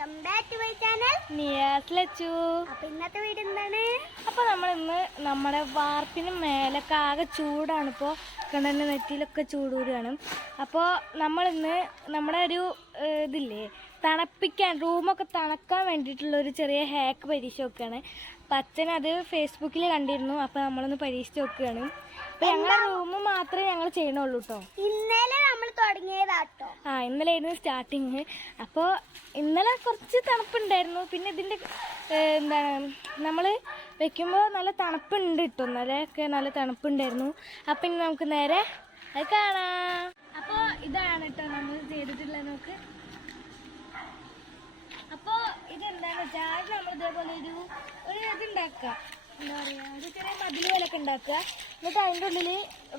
Welcome back to my channel Niyas Lachu. അപ്പോൾ ഇന്നത്തെ video എന്താണ്? അപ്പോൾ നമ്മൾ ഇന്ന് നമ്മുടെ വാർപ്പിന് മേലൊക്കെ ആകെ ചൂടാണ്. ഇപ്പോൾ കിണറിൻ്റെ നെറ്റിയിലൊക്കെ ചൂടൂരാണ്. അപ്പോൾ നമ്മളിന്ന് നമ്മുടെ ഒരു ഇതില്ലേ തണുപ്പിക്കാൻ റൂമൊക്കെ തണുക്കാൻ വേണ്ടിയിട്ടുള്ളൊരു ചെറിയ ഹാക്ക് പരീക്ഷ നോക്കുകയാണ്. അപ്പം അച്ഛനത് ഫേസ്ബുക്കിൽ കണ്ടിരുന്നു. അപ്പോൾ നമ്മളൊന്ന് പരീക്ഷിച്ച് നോക്കുകയാണ്. അപ്പോൾ ഞങ്ങളുടെ റൂം മാത്രമേ ഞങ്ങൾ ചെയ്യണുള്ളൂ കേട്ടോ. ഇന്നലെ നമ്മൾ തുടങ്ങിയതാട്ടോ. ഇന്നലെ ആയിരുന്നു സ്റ്റാർട്ടിങ്. അപ്പോൾ ഇന്നലെ കുറച്ച് തണുപ്പുണ്ടായിരുന്നു. പിന്നെ ഇതിൻ്റെ എന്താണ് നമ്മൾ വെക്കുമ്പോൾ നല്ല തണുപ്പുണ്ട് കേട്ടോ. ഇന്നലെയൊക്കെ നല്ല തണുപ്പുണ്ടായിരുന്നു. അപ്പം ഇനി നമുക്ക് നേരെ അത് കാണാം. അപ്പോൾ ഇതാണ് കേട്ടോ നമ്മൾ ചെയ്തിട്ടുള്ളത്. നമുക്ക് അപ്പോൾ ഇതെന്താണെന്ന് വെച്ചാൽ നമ്മൾ ഇതേപോലെ ഒരു ഇതുണ്ടാക്കുക, എന്താ പറയുക, ഒരു ചെറിയ മതിൽ പോലൊക്കെ ഉണ്ടാക്കുക. എന്നിട്ട് അതിൻ്റെ ഉള്ളിൽ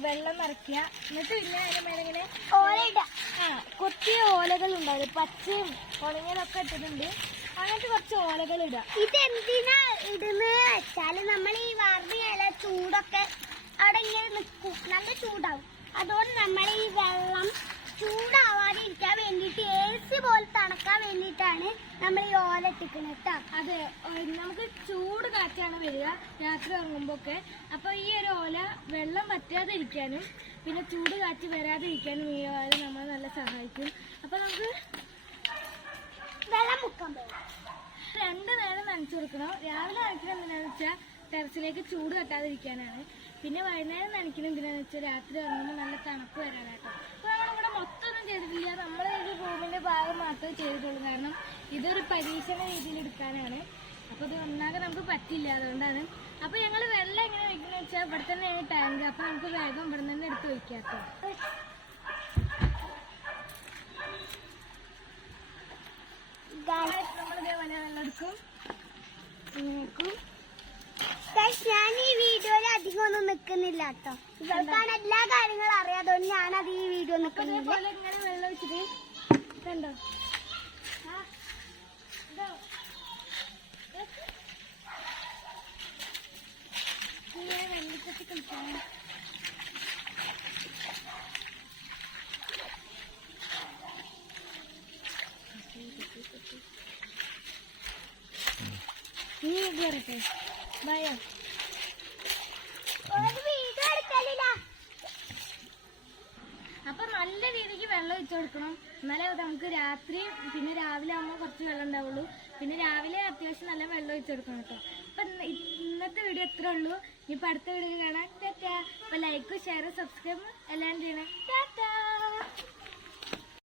വെള്ളം നിറയ്ക്കുക. എന്നിട്ട് പിന്നെ അതിൻ്റെ മേലെ ഇങ്ങനെ കുറച്ച് ഓലകൾ ഉണ്ടാവും, പച്ചയും ഉണങ്ങിയതൊക്കെ ഇട്ടിട്ടുണ്ട്. അങ്ങനത്തെ കുറച്ച് ഓലകൾ ഇടുക. ഇതെന്തിനാ ഇടുന്നത് വെച്ചാൽ നമ്മൾ ഈ വാർന്ന ചൂടൊക്കെ അവിടെ ഇങ്ങനെ നിൽക്കും, നല്ല ചൂടാവും. അതുകൊണ്ട് നമ്മൾ ഈ വെള്ളം ചൂടാവാതിരിക്കാൻ വേണ്ടിയിട്ട് AC പോലെ തണുക്കാൻ വേണ്ടിയിട്ടാണ് നമ്മൾ ഈ ഓല ഇട്ടിക്കുന്നത് കേട്ടോ. അതെ, നമുക്ക് ചൂട് കാറ്റാണ് വരിക രാത്രി ഇറങ്ങുമ്പോൾ ഒക്കെ. അപ്പോൾ ഈ ഒരു ഓല വെള്ളം വറ്റാതെ ഇരിക്കാനും പിന്നെ ചൂട് കാറ്റ് വരാതെ ഇരിക്കാനും ഈ ഓല നമ്മളെ നല്ല സഹായിക്കും. അപ്പോൾ നമുക്ക് വെള്ളം മുക്കാൻ പോകും. 2 നേരം നനച്ചു കൊടുക്കണം. രാവിലെ നനയ്ക്കണം എന്തിനാന്ന് വെച്ചാൽ ടെറസിലേക്ക് ചൂട് തട്ടാതിരിക്കാനാണ്. പിന്നെ വൈകുന്നേരം നനയ്ക്കണം എന്തിനാന്ന് വെച്ചാൽ രാത്രി ഇറങ്ങുമ്പോൾ നല്ല തണുപ്പ് വരാനാട്ടോ. അപ്പോൾ നമ്മളിവിടെ മൊത്തമൊന്നും ചെയ്തിട്ടില്ല, നമ്മൾ ഈ റൂമിൻ്റെ ഭാഗം മാത്രമേ ചെയ്തിട്ടുള്ളൂ. കാരണം ഇതൊരു പരീക്ഷണ രീതിയിൽ എടുക്കാനാണ്. അപ്പോൾ ഇത് ഒന്നാകെ നമുക്ക് പറ്റില്ല, അതുകൊണ്ടാണ്. അപ്പോൾ ഞങ്ങൾ വെള്ളം എങ്ങനെ വയ്ക്കുന്നത് വെച്ചാൽ ഇവിടെ തന്നെയാണ് ടാങ്ക്. അപ്പോൾ നമുക്ക് വേഗം ഇവിടെ തന്നെ എടുത്ത് വയ്ക്കാം കേട്ടോ. നമ്മളിതേപോലെ വെള്ളം എടുക്കും, ഇങ്ങനെക്കും. ഞാൻ ഈ വീഡിയോയിൽ അധികം ഒന്നും നിൽക്കുന്നില്ല കേട്ടോ. ഇവൾക്കാണ് എല്ലാ കാര്യങ്ങളും അറിയാതുകൊണ്ട് ഞാനത് ഈ വീഡിയോ നിൽക്കുന്നില്ല. ഇങ്ങനെ വെള്ളം വെച്ചിട്ട് കണ്ടോ ഇങ്ങനെ വെള്ളിച്ചത്തി കളിക്കാൻ. നീ വരട്ടെ ഭയം. അപ്പൊ നല്ല രീതിക്ക് വെള്ളം ഒഴിച്ചു കൊടുക്കണം, എന്നാലേ നമുക്ക് രാത്രി പിന്നെ രാവിലെ ആകുമ്പോൾ കുറച്ച് വെള്ളം ഉണ്ടാവുള്ളൂ. പിന്നെ രാവിലെ അത്യാവശ്യം നല്ല വെള്ളം ഒഴിച്ചു കൊടുക്കണം കേട്ടോ. അപ്പൊ ഇന്നത്തെ വീഡിയോ എത്ര ഉള്ളൂ. ഇനിയിപ്പോൾ അടുത്ത വീഡിയോ കാണാൻ ടാറ്റാ. അപ്പൊ ലൈക്ക് ഷെയർ സബ്സ്ക്രൈബ് എല്ലാം ചെയ്യണം. ടാറ്റാ.